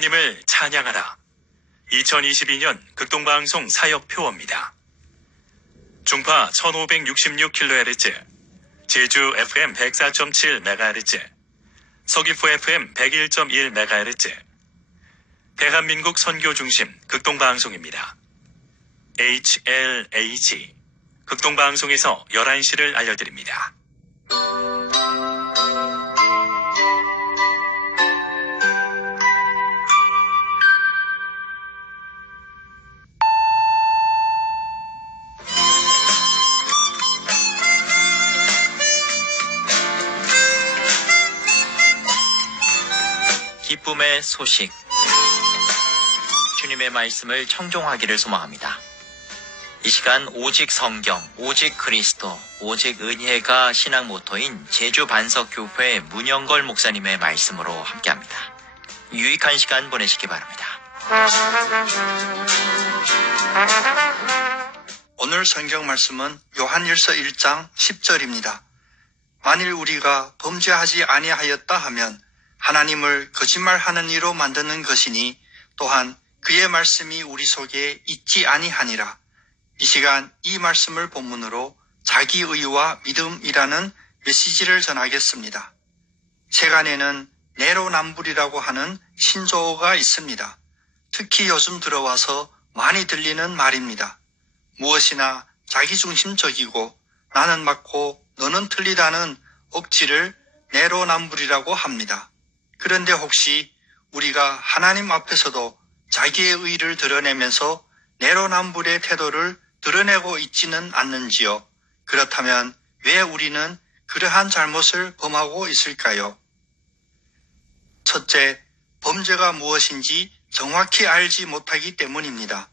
하나님을 찬양하라. 2022년 극동방송 사역표어입니다. 중파 1566kHz, 제주 FM 104.7MHz, 서귀포 FM 101.1MHz, 대한민국 선교중심 극동방송입니다. HLAG 극동방송에서 11시를 알려드립니다. 기쁨의 소식, 주님의 말씀을 청종하기를 소망합니다. 이 시간 오직 성경, 오직 그리스도, 오직 은혜가 신앙 모토인 제주 반석교회 문영걸 목사님의 말씀으로 함께합니다. 유익한 시간 보내시기 바랍니다. 오늘 성경 말씀은 요한일서 1장 10절입니다. 만일 우리가 범죄하지 아니하였다 하면 하나님을 거짓말하는 이로 만드는 것이니 또한 그의 말씀이 우리 속에 있지 아니하니라. 이 시간 이 말씀을 본문으로 자기의와 믿음이라는 메시지를 전하겠습니다. 세간에는 내로남불이라고 하는 신조어가 있습니다. 특히 요즘 들어와서 많이 들리는 말입니다. 무엇이나 자기중심적이고 나는 맞고 너는 틀리다는 억지를 내로남불이라고 합니다. 그런데 혹시 우리가 하나님 앞에서도 자기의 의를 드러내면서 내로남불의 태도를 드러내고 있지는 않는지요? 그렇다면 왜 우리는 그러한 잘못을 범하고 있을까요? 첫째, 범죄가 무엇인지 정확히 알지 못하기 때문입니다.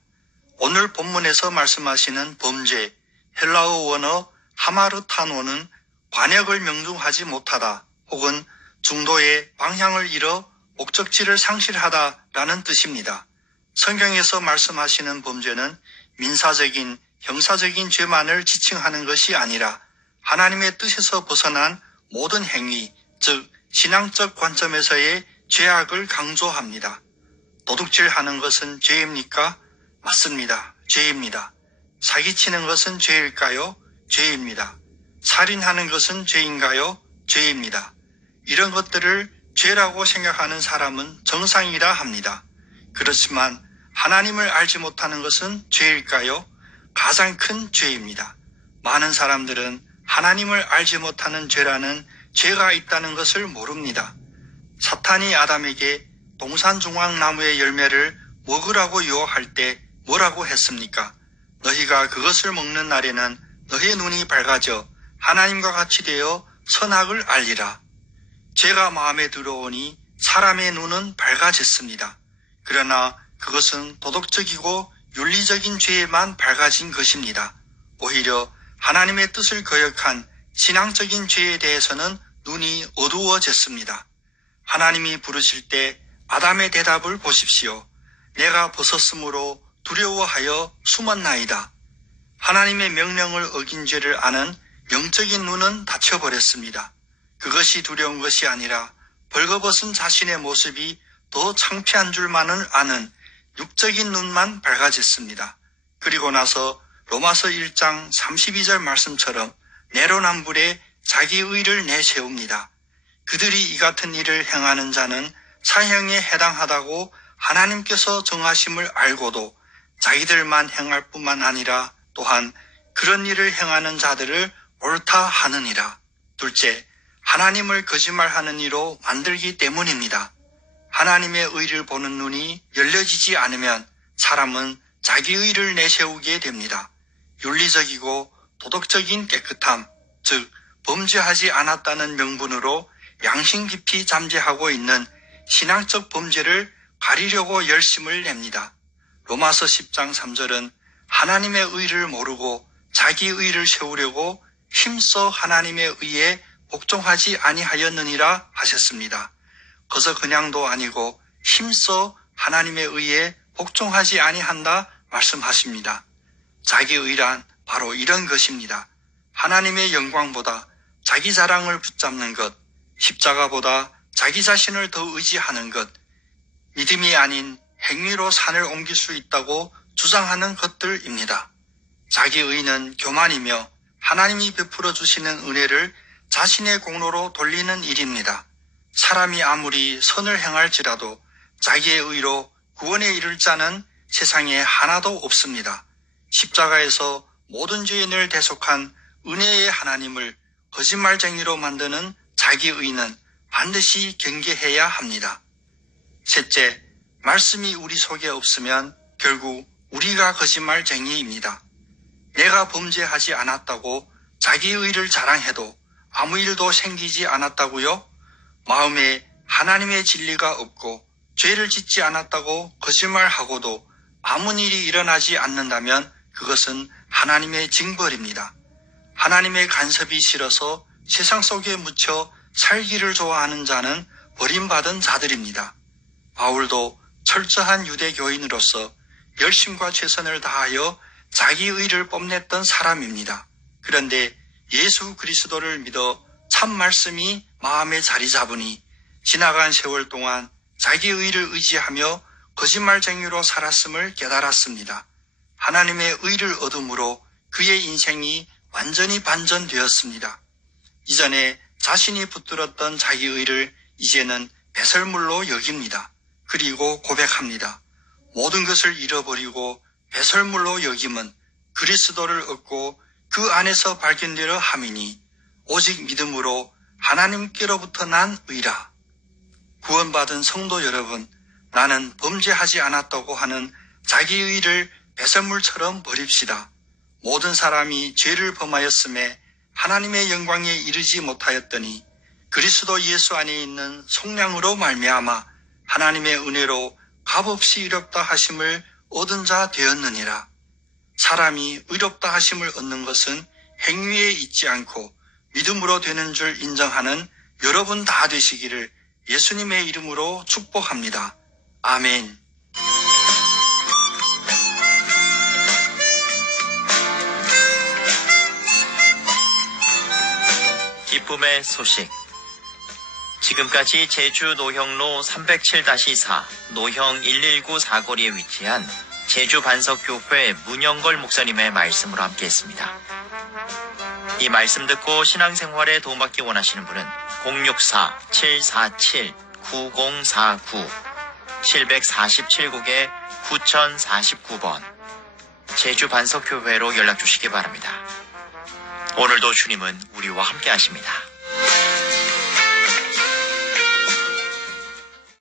오늘 본문에서 말씀하시는 범죄, 헬라어 원어 하마르타노는 관역을 명중하지 못하다 혹은 중도의 방향을 잃어 목적지를 상실하다라는 뜻입니다. 성경에서 말씀하시는 범죄는 민사적인, 형사적인 죄만을 지칭하는 것이 아니라 하나님의 뜻에서 벗어난 모든 행위, 즉 신앙적 관점에서의 죄악을 강조합니다. 도둑질하는 것은 죄입니까? 맞습니다. 죄입니다. 사기치는 것은 죄일까요? 죄입니다. 살인하는 것은 죄인가요? 죄입니다. 이런 것들을 죄라고 생각하는 사람은 정상이라 합니다. 그렇지만 하나님을 알지 못하는 것은 죄일까요? 가장 큰 죄입니다. 많은 사람들은 하나님을 알지 못하는 죄라는 죄가 있다는 것을 모릅니다. 사탄이 아담에게 동산중앙나무의 열매를 먹으라고 유혹할 때 뭐라고 했습니까? 너희가 그것을 먹는 날에는 너희의 눈이 밝아져 하나님과 같이 되어 선악을 알리라. 죄가 마음에 들어오니 사람의 눈은 밝아졌습니다. 그러나 그것은 도덕적이고 윤리적인 죄에만 밝아진 것입니다. 오히려 하나님의 뜻을 거역한 신앙적인 죄에 대해서는 눈이 어두워졌습니다. 하나님이 부르실 때 아담의 대답을 보십시오. 내가 벗었으므로 두려워하여 숨었나이다. 하나님의 명령을 어긴 죄를 아는 영적인 눈은 닫혀버렸습니다. 그것이 두려운 것이 아니라 벌거벗은 자신의 모습이 더 창피한 줄만을 아는 육적인 눈만 밝아졌습니다. 그리고 나서 로마서 1장 32절 말씀처럼 내로남불에 자기 의를 내세웁니다. 그들이 이 같은 일을 행하는 자는 사형에 해당하다고 하나님께서 정하심을 알고도 자기들만 행할 뿐만 아니라 또한 그런 일을 행하는 자들을 옳다 하느니라. 둘째, 하나님을 거짓말하는 이로 만들기 때문입니다. 하나님의 의를 보는 눈이 열려지지 않으면 사람은 자기 의를 내세우게 됩니다. 윤리적이고 도덕적인 깨끗함, 즉 범죄하지 않았다는 명분으로 양심 깊이 잠재하고 있는 신앙적 범죄를 가리려고 열심을 냅니다. 로마서 10장 3절은 하나님의 의를 모르고 자기 의를 세우려고 힘써 하나님의 의에 복종하지 아니하였느니라 하셨습니다. 그저 그냥도 아니고 힘써 하나님의 의에 복종하지 아니한다 말씀하십니다. 자기 의란 바로 이런 것입니다. 하나님의 영광보다 자기 자랑을 붙잡는 것, 십자가보다 자기 자신을 더 의지하는 것, 믿음이 아닌 행위로 산을 옮길 수 있다고 주장하는 것들입니다. 자기 의는 교만이며 하나님이 베풀어 주시는 은혜를 자신의 공로로 돌리는 일입니다. 사람이 아무리 선을 행할지라도 자기의 의로 구원에 이를 자는 세상에 하나도 없습니다. 십자가에서 모든 죄인을 대속한 은혜의 하나님을 거짓말쟁이로 만드는 자기 의는 반드시 경계해야 합니다. 셋째, 말씀이 우리 속에 없으면 결국 우리가 거짓말쟁이입니다. 내가 범죄하지 않았다고 자기 의를 자랑해도 아무 일도 생기지 않았다고요? 마음에 하나님의 진리가 없고 죄를 짓지 않았다고 거짓말하고도 아무 일이 일어나지 않는다면 그것은 하나님의 징벌입니다. 하나님의 간섭이 싫어서 세상 속에 묻혀 살기를 좋아하는 자는 버림받은 자들입니다. 바울도 철저한 유대교인으로서 열심과 최선을 다하여 자기 의를 뽐냈던 사람입니다. 그런데 예수 그리스도를 믿어 참 말씀이 마음에 자리 잡으니 지나간 세월 동안 자기 의를 의지하며 거짓말쟁이로 살았음을 깨달았습니다. 하나님의 의를 얻음으로 그의 인생이 완전히 반전되었습니다. 이전에 자신이 붙들었던 자기 의를 이제는 배설물로 여깁니다. 그리고 고백합니다. 모든 것을 잃어버리고 배설물로 여김은 그리스도를 얻고 그 안에서 발견되려 함이니 오직 믿음으로 하나님께로부터 난 의라. 구원받은 성도 여러분, 나는 범죄하지 않았다고 하는 자기 의를 배설물처럼 버립시다. 모든 사람이 죄를 범하였음에 하나님의 영광에 이르지 못하였더니 그리스도 예수 안에 있는 속량으로 말미암아 하나님의 은혜로 값없이 의롭다 하심을 얻은 자 되었느니라. 사람이 의롭다 하심을 얻는 것은 행위에 있지 않고 믿음으로 되는 줄 인정하는 여러분 다 되시기를 예수님의 이름으로 축복합니다. 아멘. 기쁨의 소식. 지금까지 제주 노형로 307-4 노형 119 사거리에 위치한 제주 반석교회 문영걸 목사님의 말씀으로 함께했습니다. 이 말씀 듣고 신앙생활에 도움받기 원하시는 분은 064-747-9049 747국에 9049번 제주 반석교회로 연락 주시기 바랍니다. 오늘도 주님은 우리와 함께 하십니다.